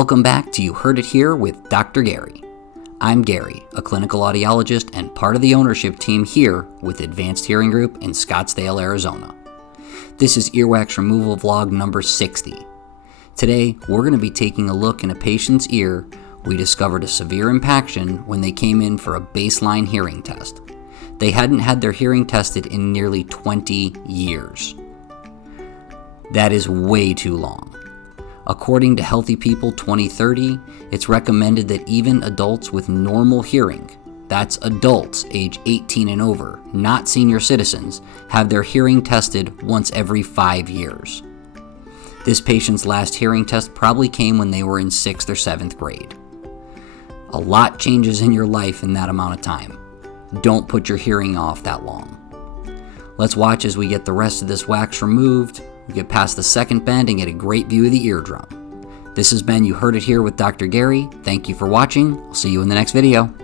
Welcome back to You Heard It Here with Dr. Gary. I'm Gary, a clinical audiologist and part of the ownership team here with Advanced Hearing Group in Scottsdale, Arizona. This is Earwax Removal Vlog number 60. Today, we're going to be taking a look in a patient's ear. We discovered a severe impaction when they came in for a baseline hearing test. They hadn't had their hearing tested in nearly 20 years. That is way too long. According to Healthy People 2030, it's recommended that even adults with normal hearing, that's adults age 18 and over, not senior citizens, have their hearing tested once every 5 years. This patient's last hearing test probably came when they were in 6th or 7th grade. A lot changes in your life in that amount of time. Don't put your hearing off that long. Let's watch as we get the rest of this wax removed. We get past the second bend and get a great view of the eardrum. This has been You Heard It Here with Dr. Gary. Thank you for watching. I'll see you in the next video.